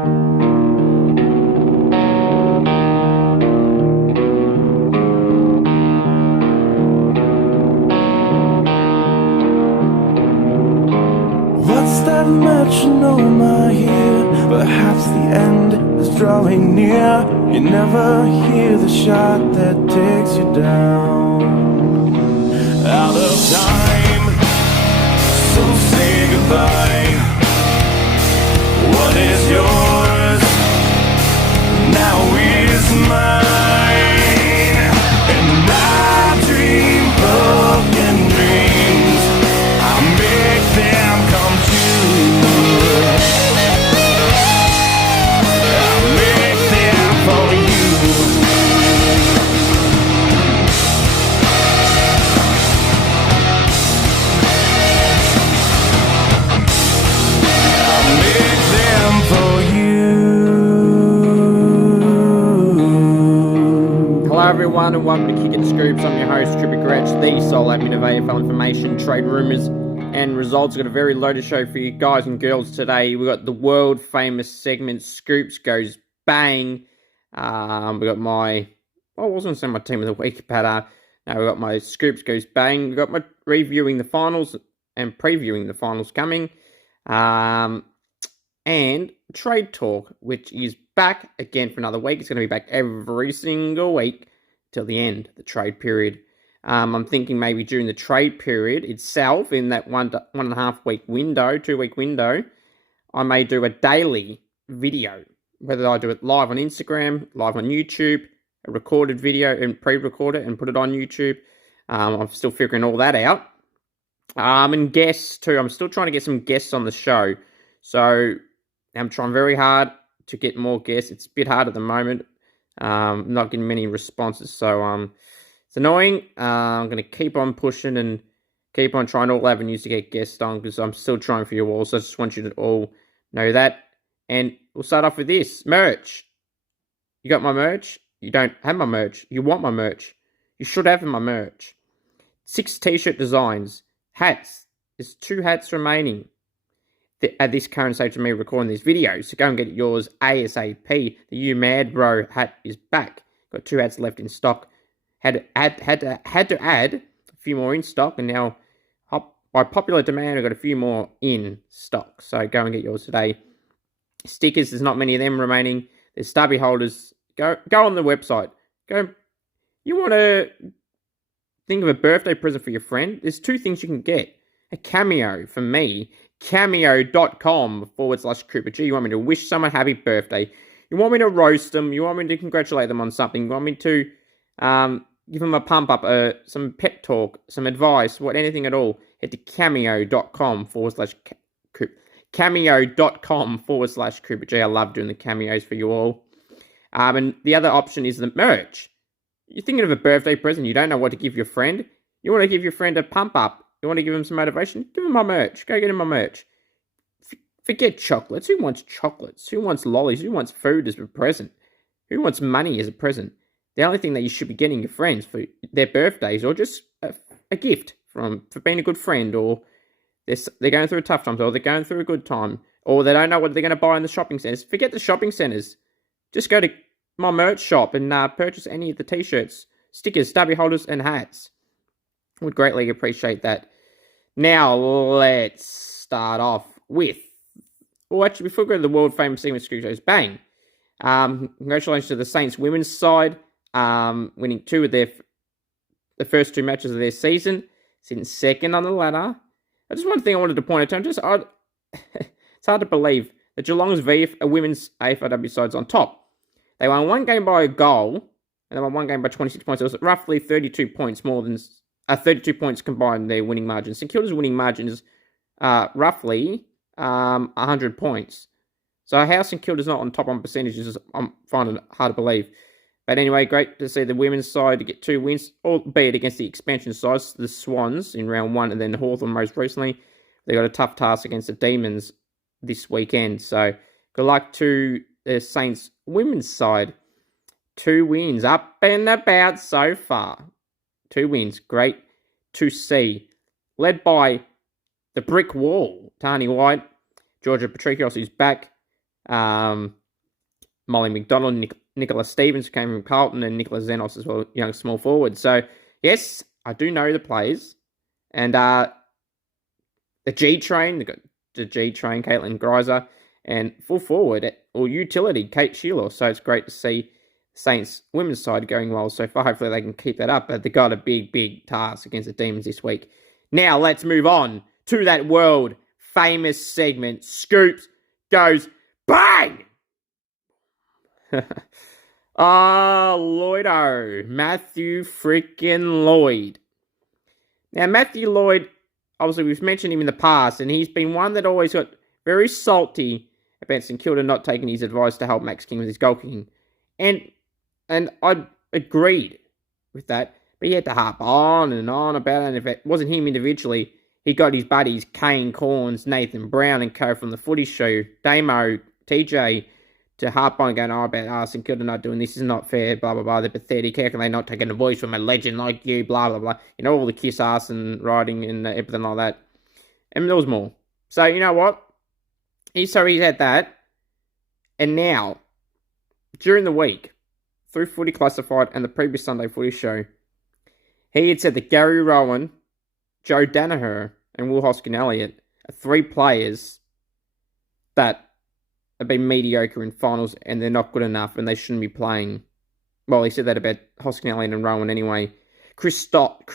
What's that metronome I hear? Perhaps the end is drawing near. You never hear the shot that takes you down. Out of time, so say goodbye. What is yours now is mine. And I dream broken dreams, I make them come true. I make them for you. I make them for you. Hello everyone and welcome to Kicking Scoops. I'm your host, Trippy Gretch, the sole admin of AFL information, trade rumours and results. We've got a very loaded show for you guys and girls today. We've got the world famous segment, Scoops Goes Bang. We got my, well, I wasn't saying my team of the week, but no, we got my Scoops Goes Bang. We got my reviewing the finals and previewing the finals coming. And Trade Talk, which is back again for another week. It's going to be back every single week till the end of the trade period. I'm thinking maybe during the trade period itself, in that 1.5 week window, 2 week window, I may do a daily video. Whether I do it live on Instagram, live on YouTube, a recorded video and pre-record it and put it on YouTube. I'm still figuring all that out. And guests too. I'm still trying to get some guests on the show. So I'm trying very hard to get more guests. It's a bit hard at the moment. Not getting many responses. So it's annoying. I'm going to keep on pushing and keep on trying all avenues to get guests on because I'm still trying for you all. So I just want you to all know that. And we'll start off with this. Merch. You got my merch? You don't have my merch. You want my merch. You should have my merch. 6 t-shirt designs. Hats. There's 2 hats remaining at this current stage of me recording this video. So go and get yours ASAP. The You Mad Bro hat is back. Got 2 hats left in stock. Had to add a few more in stock, and now by popular demand, I've got a few more in stock. So go and get yours today. Stickers, there's not many of them remaining. There's stubby holders. Go on the website. Go. You want to think of a birthday present for your friend? There's 2 things you can get. A cameo from me. Cameo.com/Cooper G. You want me to wish someone happy birthday. You want me to roast them. You want me to congratulate them on something. You want me to give them a pump up, some pep talk, some advice, anything at all. Head to cameo.com/Cooper. Cameo.com/Cooper G. I love doing the cameos for you all. And the other option is the merch. You're thinking of a birthday present. You don't know what to give your friend. You want to give your friend a pump up. You want to give him some motivation? Give him my merch. Go get him my merch. Forget chocolates. Who wants chocolates? Who wants lollies? Who wants food as a present? Who wants money as a present? The only thing that you should be getting your friends for their birthdays, or just a gift for being a good friend, or they're going through a tough time, or they're going through a good time, or they don't know what they're going to buy in the shopping centres. Forget the shopping centres. Just go to my merch shop and purchase any of the t-shirts, stickers, stubby holders, and hats. Would greatly appreciate that. Now, let's start off with... Well, actually, before we go to the world-famous segment, Scoops Goes Bang. Congratulations to the Saints women's side, winning the first 2 matches of their season, sitting second on the ladder. Just one thing I wanted to point out, it's hard to believe that Geelong's women's AFLW side's on top. They won 1 game by a goal, and they won 1 game by 26 points. It was roughly 32 points more than... 32 points combined, their winning margin. St Kilda's winning margin is roughly 100 points. So how St Kilda's not on top on percentages, I'm finding it hard to believe. But anyway, great to see the women's side to get 2 wins, albeit against the expansion sides, the Swans in round 1, and then Hawthorn most recently. They got a tough task against the Demons this weekend. So good luck to the Saints women's side. 2 wins, up and about so far. 2 wins, great to see. Led by the brick wall, Tani White. Georgia Patricios is back. Molly McDonald, Nicola Stevens, who came from Carlton, and Nicola Xenos as well, young small forward. So, yes, I do know the players. And the G Train, they've got the G Train, Caitlin Greiser, and full forward or utility, Kate Sheila. So it's great to see Saints women's side going well so far. Hopefully they can keep that up. But they've got a big task against the Demons this week. Now let's move on to that world famous segment. Scoops goes bang! Lloydo. Matthew freaking Lloyd. Now, Matthew Lloyd, obviously we've mentioned him in the past, and he's been one that always got very salty about St Kilda not taking his advice to help Max King with his goal kicking. And I agreed with that, but he had to harp on and on about it, and if it wasn't him individually, he got his buddies, Kane Corns, Nathan Brown, and co from the Footy Show, Damo, TJ, to harp on going, about St Kilda not doing this is not fair, blah, blah, blah, they're pathetic, how can they not take a voice from a legend like you, blah, blah, blah. You know, all the kiss ass and writing and everything like that. And there was more. So, you know what? He's had that. And now, during the week, through Footy Classified and the previous Sunday Footy Show, he had said that Gary Rowan, Joe Danaher, and Will Hoskin-Elliott are three players that have been mediocre in finals and they're not good enough and they shouldn't be playing. Well, he said that about Hoskin-Elliott and Rowan anyway. Chris Scott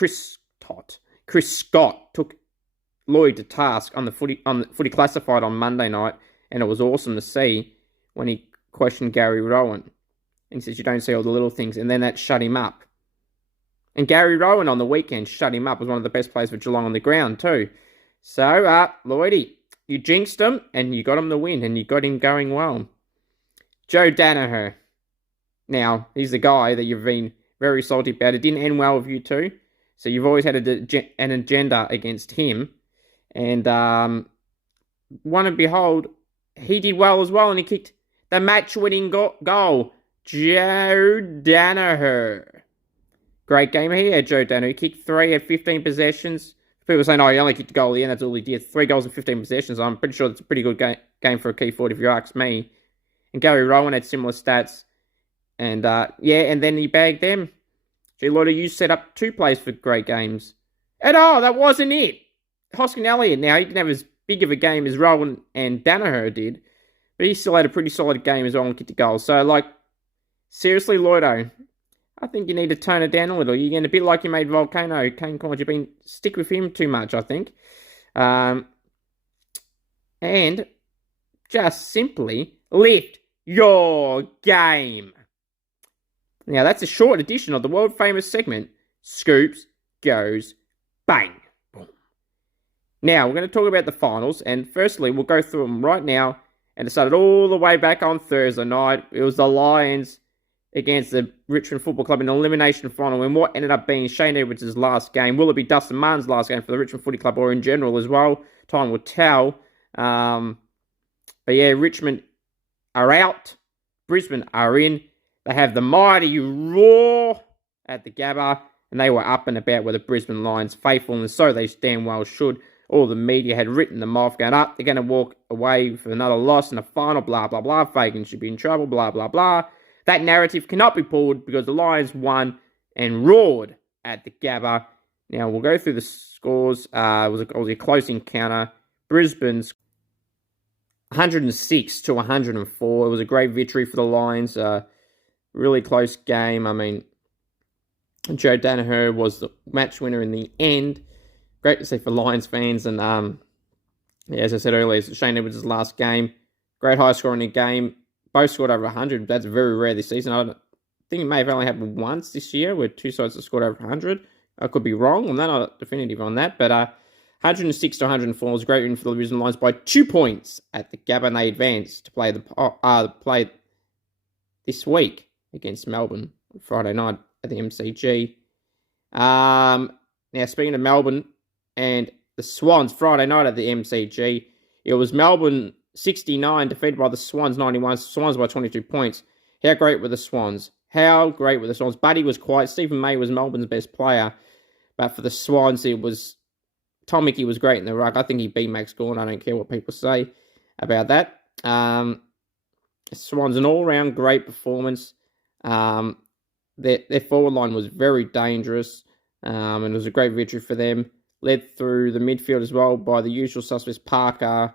took Lloyd to task on the Footy Classified on Monday night, and it was awesome to see when he questioned Gary Rowan. And he says, you don't see all the little things, and then that shut him up. And Gary Rowan on the weekend shut him up, was one of the best players for Geelong on the ground too. So, Lloydie, you jinxed him, and you got him the win, and you got him going well. Joe Danaher. Now, he's the guy that you've been very salty about. It didn't end well with you two, so you've always had an agenda against him. And, one and behold, he did well as well, and he kicked the match-winning goal. Joe Danaher. Great game here, Joe Danaher. He kicked 3, had 15 possessions. People saying, he only kicked a goal at the end. That's all he did. 3 goals and 15 possessions. I'm pretty sure that's a pretty good game for a key forward, if you ask me. And Gary Rowan had similar stats. And, and then he bagged them. Gee, Lloyd, you set up 2 plays for great games. And, that wasn't it. Hoskin-Elliott, now, he didn't have as big of a game as Rowan and Danaher did. But he still had a pretty solid game as well and kicked a goal. So, seriously, Lloydo, I think you need to tone it down a little. You're getting a bit like you made Volcano, Kane Corns. You've been stick with him too much, I think. And just simply lift your game. Now, that's a short edition of the world-famous segment, Scoops Goes Bang. Boom. Now, we're going to talk about the finals. And firstly, we'll go through them right now. And it started all the way back on Thursday night. It was the Lions against the Richmond Football Club in an elimination final, and what ended up being Shane Edwards' last game. Will it be Dustin Martin's last game for the Richmond Footy Club or in general as well? Time will tell. But yeah, Richmond are out. Brisbane are in. They have the mighty roar at the Gabba, and they were up and about with the Brisbane Lions faithful, and so they damn well should. All the media had written them off, going up. They're going to walk away for another loss in the final, blah, blah, blah. Fagan should be in trouble, blah, blah, blah. That narrative cannot be pulled because the Lions won and roared at the Gabba. Now, we'll go through the scores. It was a close encounter. Brisbane's 106 to 104. It was a great victory for the Lions. Really close game. I mean, Joe Danaher was the match winner in the end. Great to see for Lions fans. And as I said earlier, it's Shane Edwards' last game. Great high score in the game. Both scored over 100. That's very rare this season. I think it may have only happened once this year where 2 sides have scored over 100. I could be wrong. I'm not definitive on that. But 106 to 104 was a great win for the Brisbane Lions by 2 points at the Gabba, and they advanced to play this week against Melbourne Friday night at the MCG. Now, speaking of Melbourne and the Swans, Friday night at the MCG, it was Melbourne 69 defeated by the Swans 91. Swans by 22 points. How great were the Swans? How great were the Swans? Buddy was quiet. Stephen May was Melbourne's best player. But for the Swans, it was... Tom Mickey was great in the ruck. I think he beat Max Gawn. I don't care what people say about that. Swans, an all-round great performance. Their forward line was very dangerous, and it was a great victory for them. Led through the midfield as well by the usual suspects, Parker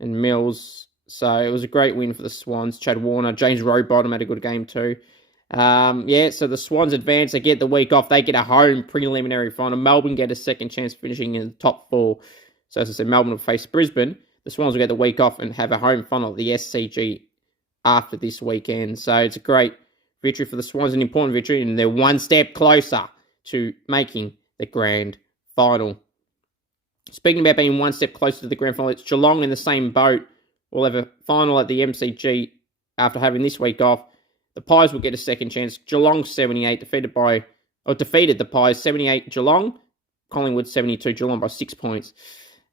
and Mills. So it was a great win for the Swans. Chad Warner, James Rowbottom had a good game too. So the Swans advance. They get the week off. They get a home preliminary final. Melbourne get a second chance finishing in the top 4. So as I said, Melbourne will face Brisbane. The Swans will get the week off and have a home final at the SCG after this weekend. So it's a great victory for the Swans, an important victory, and they're one step closer to making the grand final. Speaking about being one step closer to the grand final, it's Geelong in the same boat. We'll have a final at the MCG after having this week off. The Pies will get a second chance. Geelong 78, defeated the Pies 78 Geelong. Collingwood 72 Geelong by 6 points.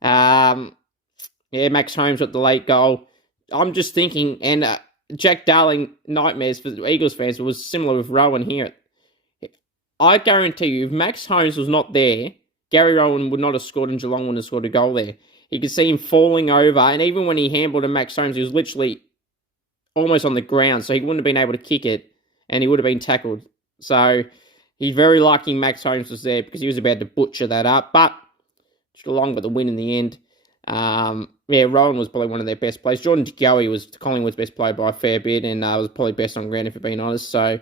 Max Holmes with the late goal. I'm just thinking, and Jack Darling nightmares for the Eagles fans was similar with Rowan here. I guarantee you, if Max Holmes was not there, Gary Rowan would not have scored and Geelong wouldn't have scored a goal there. You could see him falling over, and even when he handballed to Max Holmes, he was literally almost on the ground, so he wouldn't have been able to kick it, and he would have been tackled. So he's very lucky Max Holmes was there because he was about to butcher that up, but Geelong got the win in the end. Rowan was probably one of their best players. Jordan DeGoey was Collingwood's best player by a fair bit, and was probably best on ground, if we're being honest. So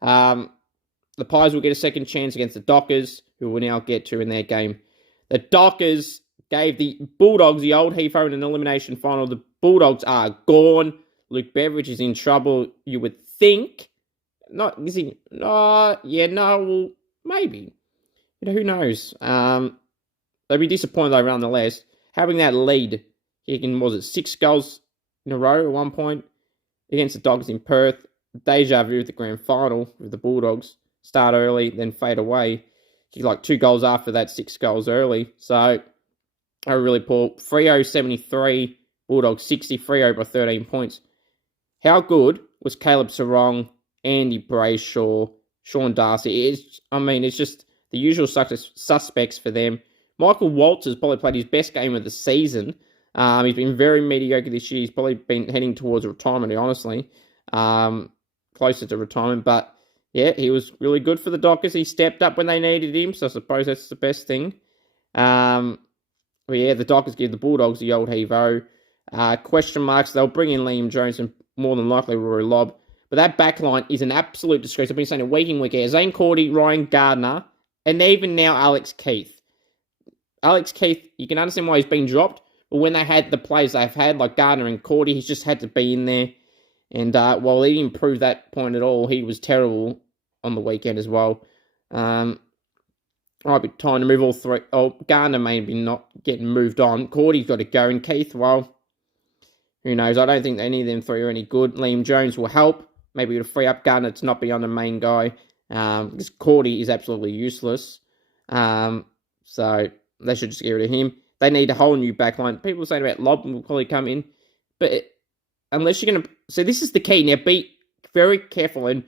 the Pies will get a second chance against the Dockers, who we'll now get to in their game. The Dockers gave the Bulldogs the old Heathrow in an elimination final. The Bulldogs are gone. Luke Beveridge is in trouble, you would think. Not, is he? Well, maybe. Who knows? They'd be disappointed though, nonetheless. Having that lead, kicking, 6 goals in a row at one point against the Dogs in Perth. Deja vu at the grand final with the Bulldogs. Start early, then fade away. Kicked 2 goals after that, 6 goals early. So, they were really poor. Freo 73, Bulldogs 60, Freo by 13 points. How good was Caleb Sarong, Andy Brayshaw, Sean Darcy? It's just the usual suspects for them. Michael Walters probably played his best game of the season. He's been very mediocre this year. He's probably been heading towards retirement, honestly. Closer to retirement. But, he was really good for the Dockers. He stepped up when they needed him, so I suppose that's the best thing. The Dockers give the Bulldogs the old heave-o. Question marks, they'll bring in Liam Jones and more than likely Rory Lobb. But that backline is an absolute disgrace. I've been saying it week in, week out. Zane Cordy, Ryan Gardner, and even now Alex Keith. Alex Keith, you can understand why he's been dropped, but when they had the players they've had, like Gardner and Cordy, he's just had to be in there. And while he didn't prove that point at all, he was terrible on the weekend as well. Might be time to move all three. Gardner may be not getting moved on. Cordy's got to go, and Keith, well, who knows? I don't think any of them three are any good. Liam Jones will help. Maybe it'll free up Gardner to not be on the main guy. Because Cordy is absolutely useless. So they should just get rid of him. They need a whole new backline. People are saying about Lobb will probably come in. But unless you're going to... So this is the key. Now be very careful and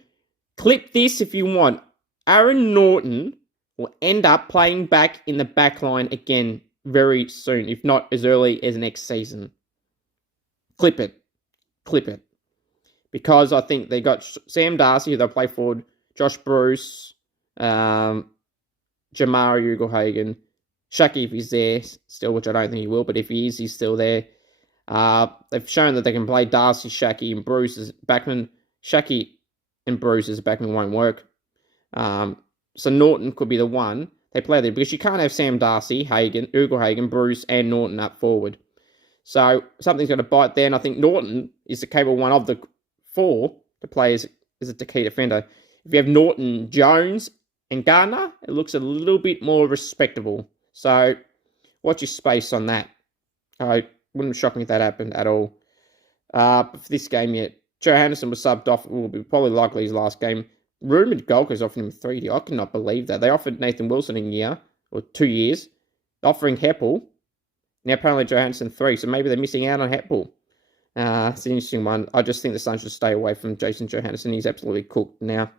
clip this if you want. Aaron Norton will end up playing back in the backline again very soon, if not as early as next season. Clip it. Because I think they got Sam Darcy, who they'll play forward, Josh Bruce, Jamari Ugle-Hagan, Shaki if he's there still, which I don't think he will, but if he is, he's still there. They've shown that they can play Darcy, Shaki, and Bruce as backman. Shaki and Bruce as a backman won't work. So Norton could be the one they play there, because you can't have Sam Darcy, Ugle-Hagan, Bruce, and Norton up forward. So something's going to bite there, and I think Norton is the capable one of the 4 to play as a key defender. If you have Norton, Jones, and Gardner, it looks a little bit more respectable. So watch your space on that. Wouldn't shock me if that happened at all. But for this game yet, Johannesson was subbed off. It will be probably likely his last game. Rumoured Gold Coast offered him 3D. I cannot believe that. They offered Nathan Wilson a year, or 2 years, offering Heppel. Now apparently Johansson 3, so maybe they're missing out on Heppel. It's an interesting one. I just think the Suns should stay away from Jason Johansson. He's absolutely cooked now.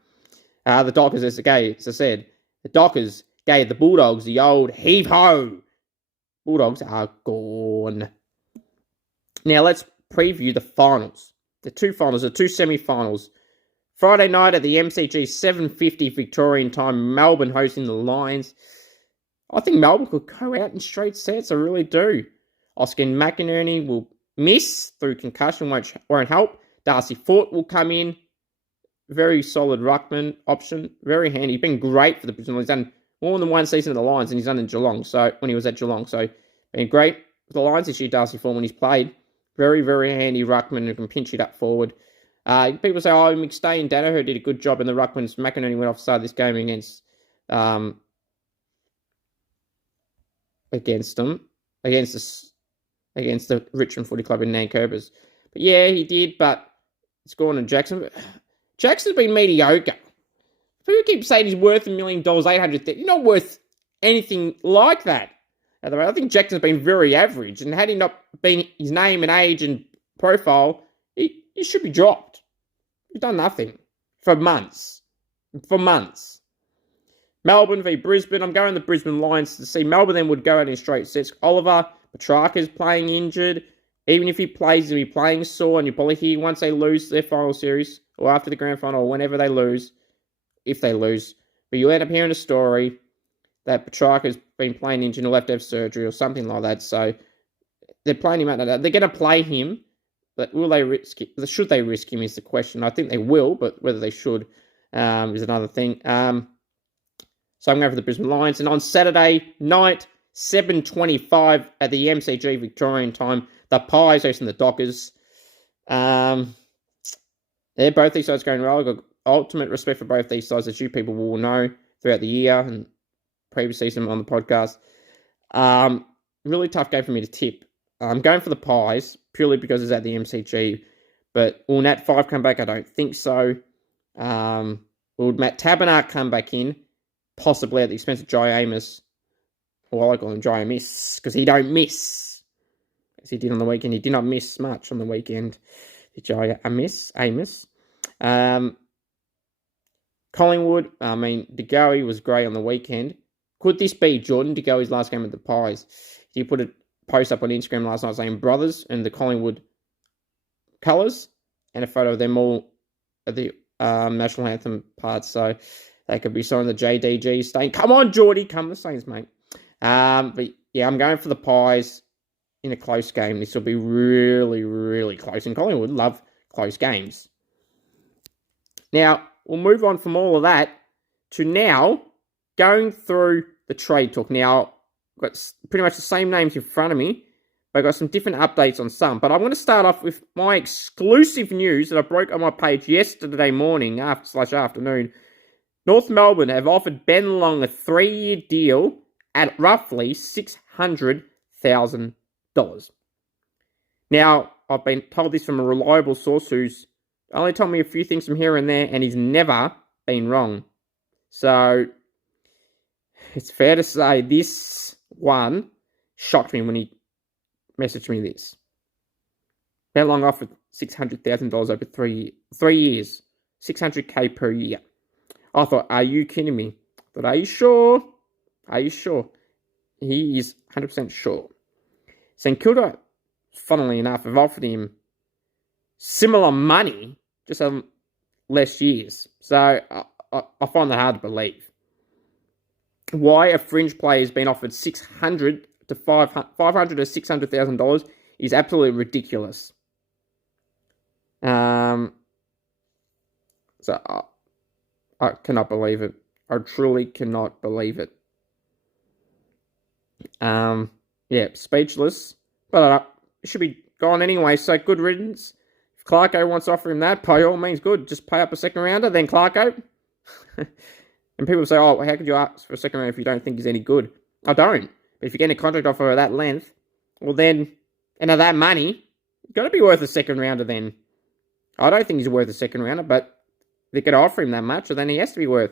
The Dockers, as I said, the Dockers gave the Bulldogs the old heave-ho. Bulldogs are gone. Now let's preview the finals. The two finals, the two semi-finals. Friday night at the MCG, 7:50 Victorian time, Melbourne hosting the Lions. I think Melbourne could go out in straight sets. I really do. Oscar McInerney will miss through concussion, won't help. Darcy Fort will come in. Very solid ruckman option. Very handy. He's been great for the Brisbane. He's done more than one season at the Lions, and he's done in Geelong. So when he was at Geelong, so been great for the Lions this year. Darcy Fort when he's played. Very, very handy ruckman who can pinch it up forward. People say, McStay and Danaher did a good job in the ruckmans. McInerney went offside this game against the Richmond Footy Club in Nankervis. But yeah, he did, but it's gone to Jackson. Jackson's been mediocre. People keep saying he's worth $1 million, 800,000. You're not worth anything like that. I think Jackson's been very average, and had he not been his name and age and profile, he should be dropped. He's done nothing for months. Melbourne v Brisbane. I'm going the Brisbane Lions to see. Melbourne then would go out in straight sets. Oliver Petrarca's playing injured. Even if he plays, he'll be playing sore, and you'll probably hear once they lose their final series, or after the grand final, or whenever they lose, if they lose. But you'll end up hearing a story that Petrarca's been playing injured and he'll have to have surgery or something like that. So they're playing him out. They're going to play him, but will they risk it? Should they risk him is the question. I think they will, but whether they should is another thing. So I'm going for the Brisbane Lions. And on Saturday night, 7:25 at the MCG Victorian time, the Pies hosting the Dockers. Both these sides going well. I've got ultimate respect for both these sides, as you people will know throughout the year and previous season on the podcast. Really tough game for me to tip. I'm going for the Pies, purely because it's at the MCG. But will Nat 5 come back? I don't think so. Will Matt Taberner come back in? Possibly at the expense of Jai Amos. Well, I call him Jai Amos, because he don't miss. As he did on the weekend. He did not miss much on the weekend. Jai Amos. Collingwood, De Goey was great on the weekend. Could this be Jordan De Goey's last game with the Pies? He put a post up on Instagram last night saying brothers and the Collingwood colours, and a photo of them all at the national anthem part. So they could be showing the JDG saying, "Come on, Geordie, come the Saints, mate." But yeah, I'm going for the Pies in a close game. This will be really, really close, and Collingwood love close games. Now, we'll move on from all of that to now going through the trade talk. Now, I've got pretty much the same names in front of me, but I've got some different updates on some. But I want to start off with my exclusive news that I broke on my page yesterday morning, afternoon. North Melbourne have offered Ben Long a 3-year deal at roughly $600,000. Now, I've been told this from a reliable source who's only told me a few things from here and there, and he's never been wrong. So, it's fair to say this one shocked me when he messaged me this. Ben Long offered $600,000 over 3 years. $600K per year. I thought, are you kidding me? I thought, are you sure? Are you sure? He is 100% sure. St Kilda, funnily enough, have offered him similar money, just less years. So I find that hard to believe. Why a fringe player has been offered $500,000 to $600,000 is absolutely ridiculous. So I cannot believe it. I truly cannot believe it. Speechless. But it should be gone anyway, so good riddance. If Clarko wants to offer him that, by all means, good. Just pay up a second rounder, then Clarko. And people say, how could you ask for a second rounder if you don't think he's any good? I don't. But if you get a contract offer of that length, well then, and of that money, you've got to be worth a second rounder then. I don't think he's worth a second rounder, but if they could offer him that much, so then he has to be worth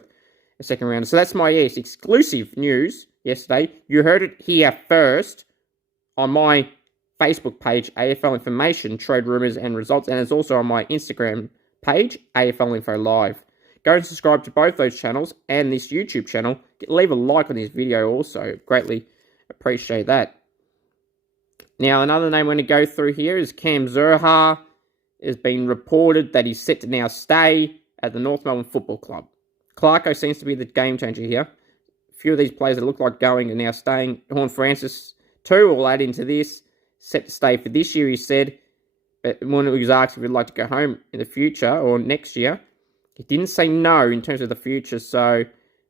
a second rounder. So that's my exclusive news yesterday. You heard it here first on my Facebook page, AFL Information, Trade Rumours and Results, and it's also on my Instagram page, AFL Info Live. Go and subscribe to both those channels and this YouTube channel. Leave a like on this video also. Greatly appreciate that. Now, another name I'm going to go through here is Cam Zurhaar. has been reported that he's set to now stay at the North Melbourne Football Club. Clarko seems to be the game changer here. A few of these players that look like going are now staying. Horne-Francis, too, will add into this. Set to stay for this year, he said. But when he was asked if he'd like to go home in the future or next year, he didn't say no in terms of the future. So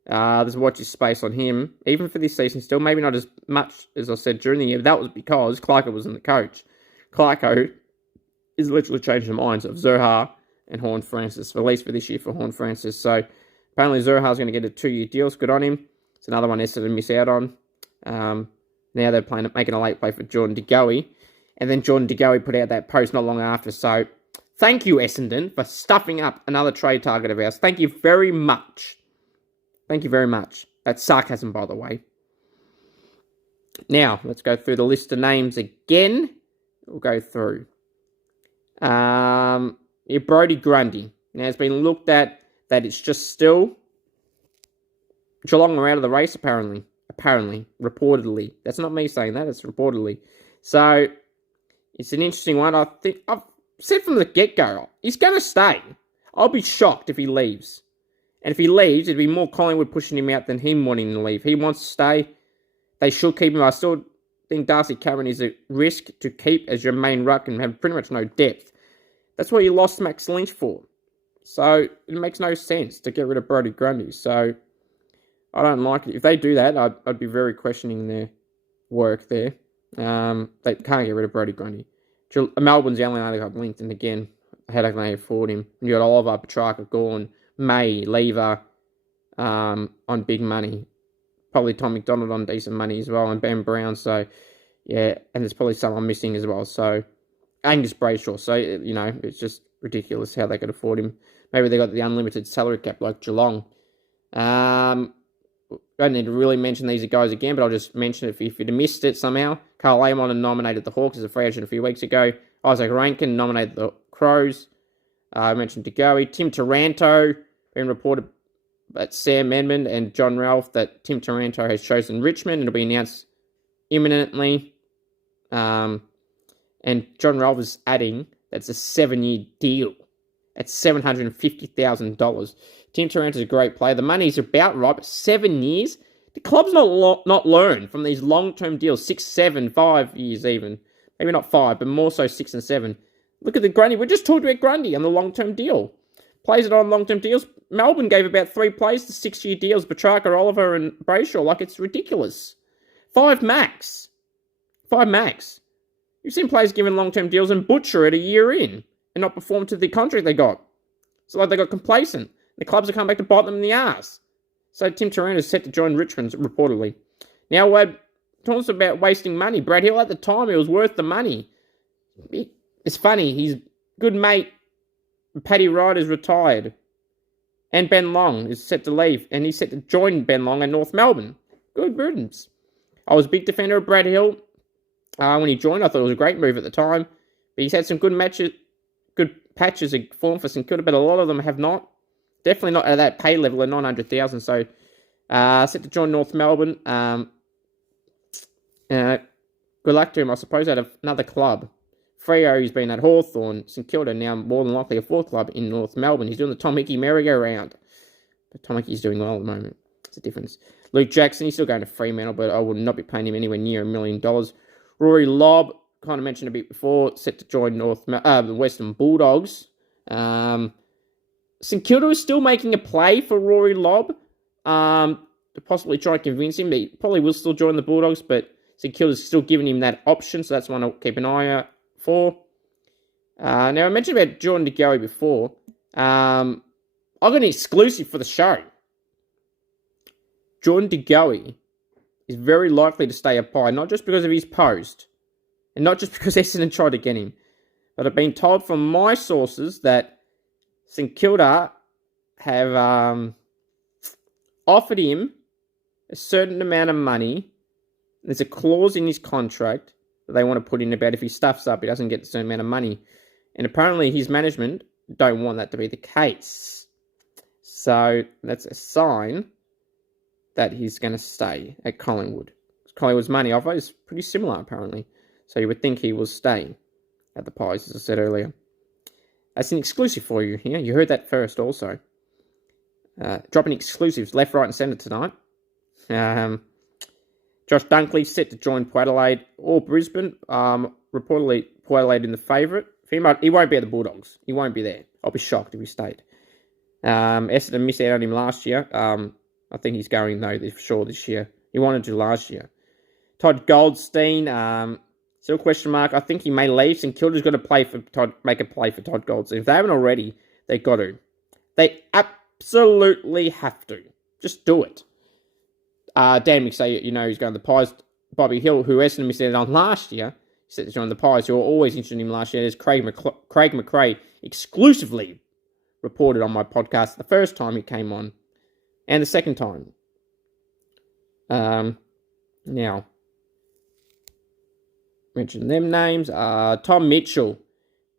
there's watch his space on him. Even for this season, still maybe not as much as I said during the year. That was because Clarko wasn't the coach. Clarko is literally changing the minds of Zurhaar and Horne-Francis, at least for this year for Horne-Francis. So apparently Zurhaar's going to get a 2-year deal. It's good on him. It's another one Essendon miss out on. Now they're making a late play for Jordan De Goey. And then Jordan De Goey put out that post not long after. So thank you, Essendon, for stuffing up another trade target of ours. Thank you very much. Thank you very much. That's sarcasm, by the way. Now, let's go through the list of names again. We'll go through. Brodie Grundy. Now, it's been looked at that it's just still Geelong are out of the race, apparently. Reportedly. That's not me saying that, it's reportedly. So, it's an interesting one. I think I've said from the get-go, he's going to stay. I'll be shocked if he leaves. And if he leaves, it'd be more Collingwood pushing him out than him wanting to leave. He wants to stay. They should keep him. I still think Darcy Cameron is a risk to keep as your main ruck and have pretty much no depth. That's what you lost Max Lynch for. So, it makes no sense to get rid of Brodie Grundy. So, I don't like it. If they do that, I'd be very questioning their work there. They can't get rid of Brodie Grundy. Melbourne's the only other club linked, and again, how can they afford him? You got Oliver, Petrarca, Gawn, May, Lever on big money. Probably Tom McDonald on decent money as well, and Ben Brown. So, yeah, and there's probably someone missing as well. So, Angus Brayshaw. So, you know, it's just ridiculous how they could afford him. Maybe they got the unlimited salary cap like Geelong. I don't need to really mention these guys again, but I'll just mention it if you'd have missed it somehow. Carl Amon nominated the Hawks as a free agent a few weeks ago. Isaac Rankin nominated the Crows. I mentioned De Goey. Tim Taranto, been reported at Sam Edmund and John Ralph that Tim Taranto has chosen Richmond. It'll be announced imminently. And John Ralph is adding that's a 7-year deal at $750,000. Tim Taranto's a great player. The money's about right, but 7 years? The club's not learned from these long-term deals, 6, 7, 5 years even. Maybe not 5, but more so 6 and 7. Look at the Grundy. We just talked about Grundy on the long-term deal. Players that are on long-term deals. Melbourne gave about 3 players to 6-year deals. Petrarca, Oliver, and Brayshaw. Like, it's ridiculous. 5 max. 5 max. You've seen players given long-term deals and butcher it a year in and not perform to the contract they got. It's like they got complacent. The clubs are coming back to bite them in the arse. So Tim Taranto is set to join Richmond, reportedly. Now, talks about wasting money. Brad Hill, at the time, he was worth the money. It's funny. His good mate, Paddy Wright, is retired. And Ben Long is set to leave. And he's set to join Ben Long in North Melbourne. Good riddance. I was a big defender of Brad Hill. When he joined, I thought it was a great move at the time. But he's had some good patches of form for St Kilda, but a lot of them have not. Definitely not at that pay level of 900,000. So, set to join North Melbourne. Good luck to him, I suppose, at another club. Freo, he's been at Hawthorn. St Kilda, now more than likely a 4th club in North Melbourne. He's doing the Tom Hickey merry-go-round. But Tom Hickey's doing well at the moment. It's a difference. Luke Jackson, he's still going to Fremantle, but I would not be paying him anywhere near $1 million. Rory Lobb, kind of mentioned a bit before, set to join the Western Bulldogs. St Kilda is still making a play for Rory Lobb to possibly try and convince him. He probably will still join the Bulldogs, but St Kilda is still giving him that option, so that's one I'll keep an eye out for. Now, I mentioned about Jordan De Goey before. I've got an exclusive for the show. Jordan De Goey is very likely to stay at Pie, not just because of his post, and not just because Essendon tried to get him, but I've been told from my sources that St Kilda have offered him a certain amount of money. There's a clause in his contract that they want to put in about if he stuffs up, he doesn't get a certain amount of money. And apparently his management don't want that to be the case. So that's a sign that he's going to stay at Collingwood. Collingwood's money offer is pretty similar, apparently. So you would think he will stay at the Pies, as I said earlier. That's an exclusive for you here. You heard that first also. Dropping exclusives left, right, and centre tonight. Josh Dunkley set to join Port Adelaide or Brisbane. Reportedly, Port Adelaide in the favourite. He won't be at the Bulldogs. He won't be there. I'll be shocked if he stayed. Essendon missed out on him last year. I think he's going, though, for sure this year. He wanted to last year. Todd Goldstein, still a question mark. I think he may leave. St Kilda's got to make a play for Todd Goldstein. If they haven't already, they've got to. They absolutely have to. Just do it. Dan McSay, he's going to the Pies. Bobby Hill, who Essendon missed out on last year, set to join the Pies, who were always interested in him last year. There's Craig McRae, exclusively reported on my podcast the first time he came on, and the second time. Now, mention them names. Tom Mitchell,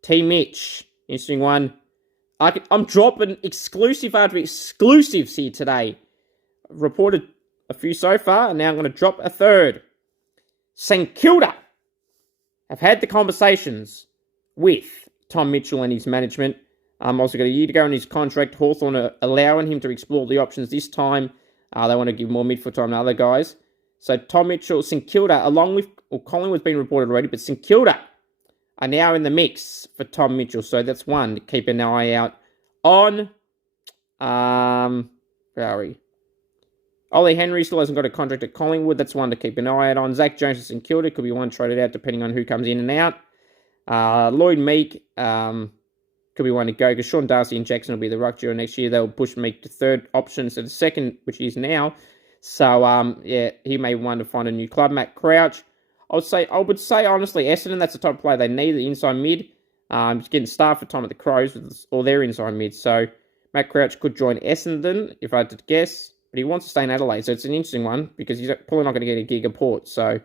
T. Mitch, interesting one. I'm dropping exclusive after exclusives here today. I've reported a few so far, and now I'm going to drop a third. St Kilda have had the conversations with Tom Mitchell and his management. Also got a year to go in his contract. Hawthorn are allowing him to explore the options this time. They want to give more midfield time to other guys. So Tom Mitchell, St Kilda, along with Collingwood's been reported already, but St Kilda are now in the mix for Tom Mitchell. So that's one to keep an eye out on. Where are we? Ollie Henry still hasn't got a contract at Collingwood. That's one to keep an eye out on. Zach Jones at St Kilda could be one traded out depending on who comes in and out. Lloyd Meek could be one to go because Sean Darcy and Jackson will be the ruck duo next year. They'll push Meek to third option instead of second, which he is now. So, he may want to find a new club. Matt Crouch, I would say honestly, Essendon, that's the type of player they need, the inside mid. He's getting started for time at the Crows with all their inside mid. So, Matt Crouch could join Essendon, if I had to guess. But he wants to stay in Adelaide, so it's an interesting one because he's probably not going to get a gig at Port. So,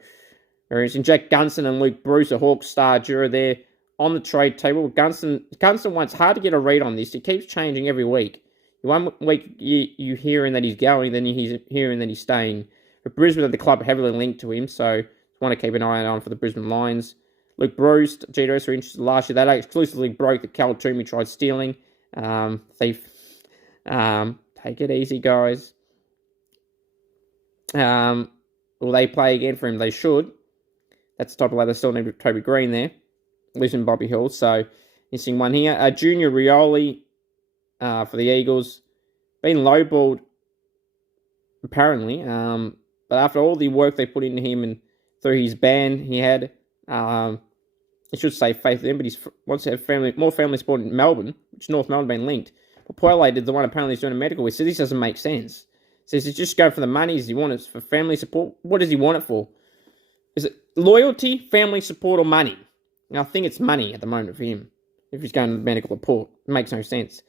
very interesting. Jack Gunson and Luke Bruce, a Hawks star duo there on the trade table. Gunson once hard to get a read on this. It keeps changing every week. One week you hearing that he's going, then you hearing that he's staying. But Brisbane, the club, heavily linked to him, so want to keep an eye on for the Brisbane Lions. Luke Bruce, GWS were interested last year. They exclusively broke the Cal Toomey tried stealing. Thief. Take it easy, guys. Will they play again for him? They should. That's the type of player they still need with Toby Green there. Losing Bobby Hill. So, interesting one here. Junior Rioli for the Eagles. Been lowballed, apparently. But after all the work they put into him and through his ban he had, I should say faith in him, but he wants to have more family support in Melbourne, which North Melbourne been linked. But Port Adelaide is the one apparently he's doing a medical with, so this doesn't make sense. Says he's just going for the money. Does he want it for family support? What does he want it for? Is it loyalty, family support, or money? And I think it's money at the moment for him. If he's going to the medical report, it makes no sense.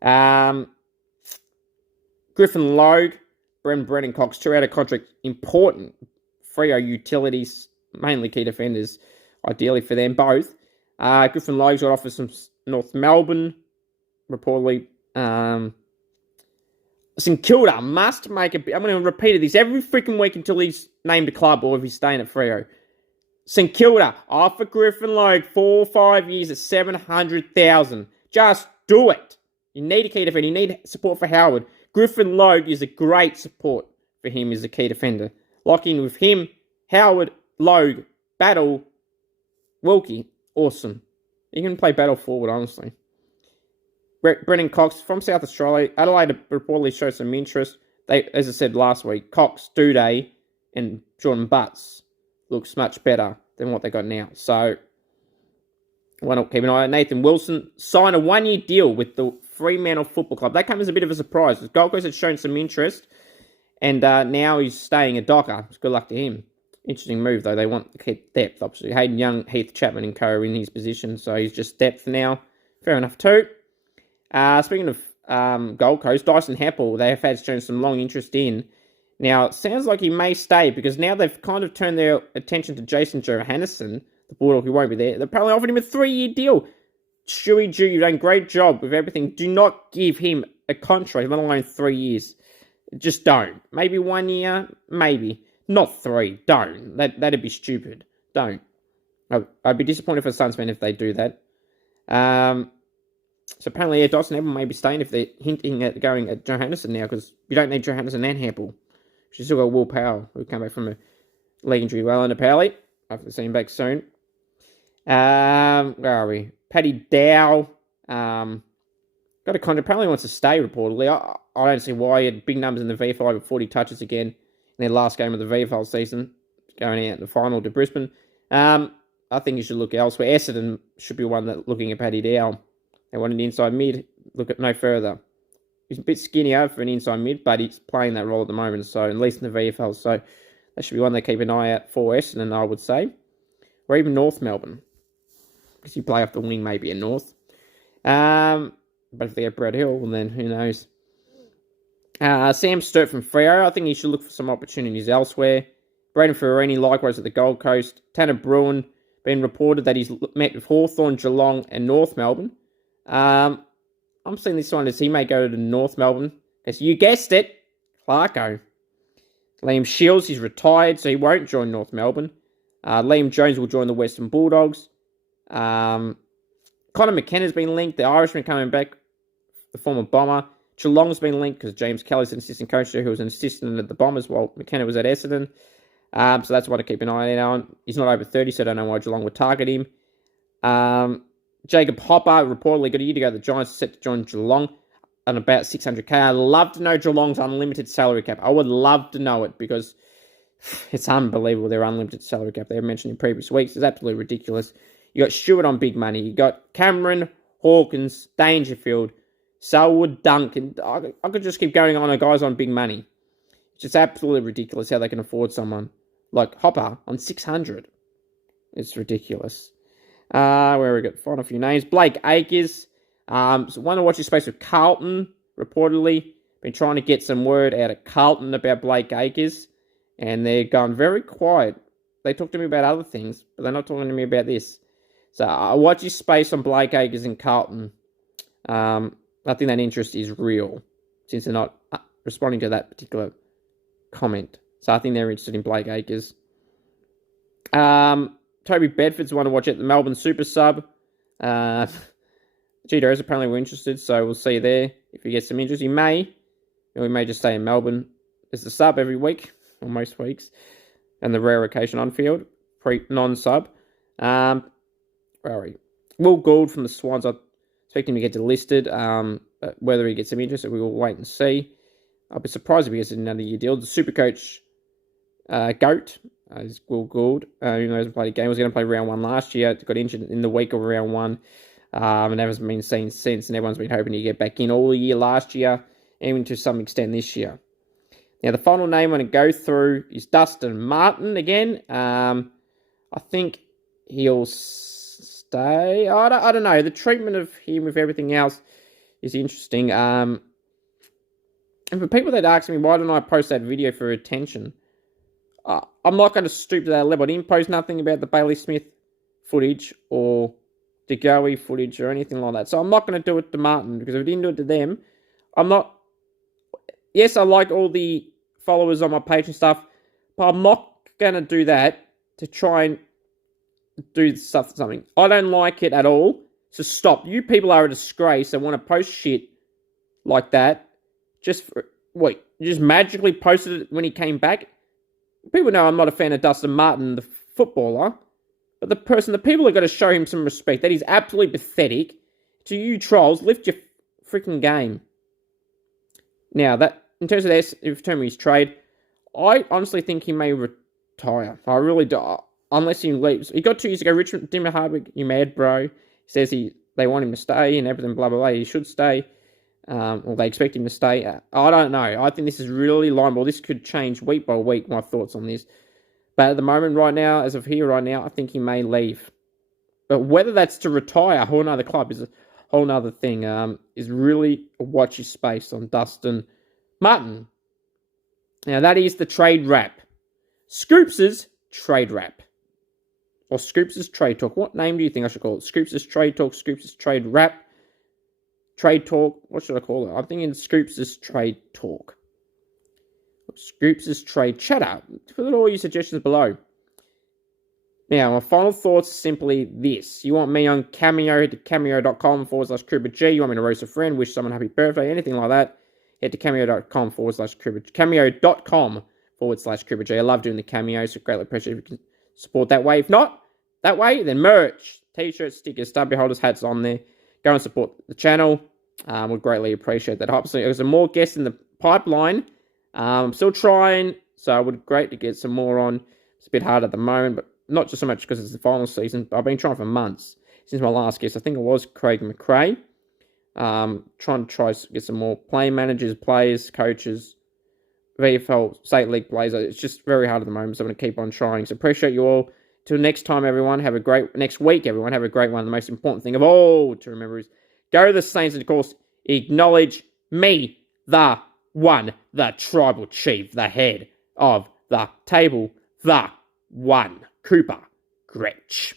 Griffin Logue, Brennan Cox, 2 out of contract. Important. Freo utilities, mainly key defenders, ideally for them both. Griffin Logue's got offers from North Melbourne, reportedly. St Kilda must make a... I'm going to repeat this every freaking week until he's named a club or if he's staying at Freo. St Kilda, offer Griffin Logue 4 or 5 years at $700,000. Just do it. You need a key defender. You need support for Howard. Griffin Logue is a great support for him as a key defender. Lock in with him, Howard, Logue, Battle, Wilkie. Awesome. You can play Battle forward, honestly. Brennan Cox from South Australia. Adelaide reportedly showed some interest. They, as I said last week, Cox, Duday, and Jordan Butts looks much better than what they got now. So, why not keep an eye on Nathan Wilson? Signed a 1-year deal with the Fremantle Football Club. That came as a bit of a surprise. The Gold Coast had shown some interest, and now he's staying at Docker. Good luck to him. Interesting move, though. They want to keep depth, obviously. Hayden Young, Heath Chapman, and Co. in his position, so he's just depth now. Fair enough, too. Speaking of Gold Coast, Dyson Heppel, they have had shown some long interest in. Now, it sounds like he may stay because now they've kind of turned their attention to Jason Johannesson, the Bulldog who won't be there. They apparently offered him a 3-year deal. Stewie Jew, you've done a great job with everything. Do not give him a contract, let alone 3 years. Just don't. Maybe 1 year, maybe. Not 3. Don't. That'd be stupid. Don't. I'd be disappointed for Suns fan if they do that. So apparently, yeah, Dawson Apple may be staying if they're hinting at going at Johannesson now, because you don't need Johannesson and Apple. She's still got Will Powell, who come back from a leg injury well under Powley. Hopefully see him back soon. Where are we? Paddy Dow. Got a contract. Apparently wants to stay, reportedly. I don't see why. He had big numbers in the VFL, with 40 touches again in their last game of the VFL season, going out in the final to Brisbane. I think you should look elsewhere. Essendon should be one that looking at Paddy Dow. They want an inside mid. Look at no further. He's a bit skinnier for an inside mid, but he's playing that role at the moment, so at least in the VFL. So that should be one they keep an eye out for Essendon, I would say. Or even North Melbourne, because you play off the wing maybe in North. But if they get Brad Hill, well, then who knows? Sam Sturt from Freo. I think he should look for some opportunities elsewhere. Braden Ferrini, likewise at the Gold Coast. Tanner Bruin, been reported that he's met with Hawthorn, Geelong, and North Melbourne. I'm seeing this one as he may go to North Melbourne. Because you guessed it, Clarko. Liam Shields, he's retired, so he won't join North Melbourne. Liam Jones will join the Western Bulldogs. Connor McKenna's been linked. The Irishman coming back, the former Bomber. Geelong's been linked because James Kelly's an assistant coach there, who was an assistant at the Bombers while McKenna was at Essendon. So that's one to keep an eye on. He's not over 30, so I don't know why Geelong would target him. Jacob Hopper, reportedly got a year to go. The Giants are set to join Geelong on about 600k. I'd love to know Geelong's unlimited salary cap. I would love to know it, because it's unbelievable, their unlimited salary cap. They mentioned in previous weeks. It's absolutely ridiculous. You got Stewart on big money. You got Cameron, Hawkins, Dangerfield, Selwood, Duncan. I could just keep going on. Guys on big money. It's just absolutely ridiculous how they can afford someone like Hopper on 600. It's ridiculous. Where we got find a few names. Blake Acres. So one to watch his space with Carlton, reportedly. Been trying to get some word out of Carlton about Blake Acres, and they're going very quiet. They talk to me about other things, but they're not talking to me about this. So I watch his space on Blake Acres in Carlton. I think that interest is real, since they're not responding to that particular comment. So I think they're interested in Blake Acres. Toby Bedford's one to watch at the Melbourne Super Sub. GDOs apparently were interested, so we'll see there. If he gets some interest, we may just stay in Melbourne as the sub every week, or most weeks, and the rare occasion on field, non-sub. Where are we? Will Gould from the Swans, I expect him to get delisted. But whether he gets some interest, we will wait and see. I'll be surprised if he gets another year deal. The Supercoach GOAT is Will Gould. Even though he hasn't played a game, he was going to play round one last year. Got injured in the week of round one. And hasn't been seen since. And everyone's been hoping to get back in all year last year, even to some extent this year. Now, the final name I'm going to go through is Dustin Martin again. I think he'll stay. I don't know. The treatment of him with everything else is interesting. And for people that ask me, why don't I post that video for attention? I'm not going to stoop to that level. I didn't post nothing about the Bailey Smith footage or De Goey footage or anything like that. So I'm not going to do it to Martin, because if I didn't do it to them, I'm not... Yes, I like all the followers on my page and stuff, but I'm not going to do that to try and do something. I don't like it at all. So stop. You people are a disgrace and want to post shit like that. Just magically posted it when he came back. People know I'm not a fan of Dustin Martin, the footballer. But the people have got to show him some respect. That is absolutely pathetic. To you trolls, lift your freaking game. Now, that in terms of this, in terms of his trade, I honestly think he may retire. I really do. Unless he leaves. He got 2 years ago. Richmond, Dimmer Hardwick, you mad, bro? He says they want him to stay and everything, blah, blah, blah. He should stay. Or they expect him to stay. I don't know. I think this is really lineable. This could change week by week, my thoughts on this. But at the moment, right now, as of here, right now, I think he may leave. But whether that's to retire or another club is a whole nother thing. Is really a watch his space on Dustin Martin. Now, that is the trade wrap. Scoops' trade wrap. Or Scoops' trade talk. What name do you think I should call it? Scoops' trade talk, Scoops' trade wrap, trade talk. What should I call it? I'm thinking Scoops' trade talk. Scoops' trade chatter. Put all your suggestions below. Now, my final thoughts simply this. You want me on Cameo, head to cameo.com/CribberG. You want me to roast a friend, wish someone happy birthday, anything like that, head to cameo.com/CribberG. Cameo.com/CribberG. I love doing the Cameo, so greatly appreciate if you can support that way. If not, that way, then merch, t-shirts, stickers, stubby holders, hats on there. Go and support the channel. We'd greatly appreciate that. Hopefully, there's some more guests in the pipeline. I'm still trying, so it would be great to get some more on. It's a bit hard at the moment, but not just so much because it's the final season, but I've been trying for months since my last guest. I think it was Craig McRae. Trying to get some more play managers, players, coaches, VFL State League players. It's just very hard at the moment, so I'm going to keep on trying. So appreciate you all. Till next time, everyone. Next week, everyone. Have a great one. The most important thing of all to remember is go to the Saints and, of course, acknowledge me, the one, the tribal chief, the head of the table, the one, Cooper Gretsch.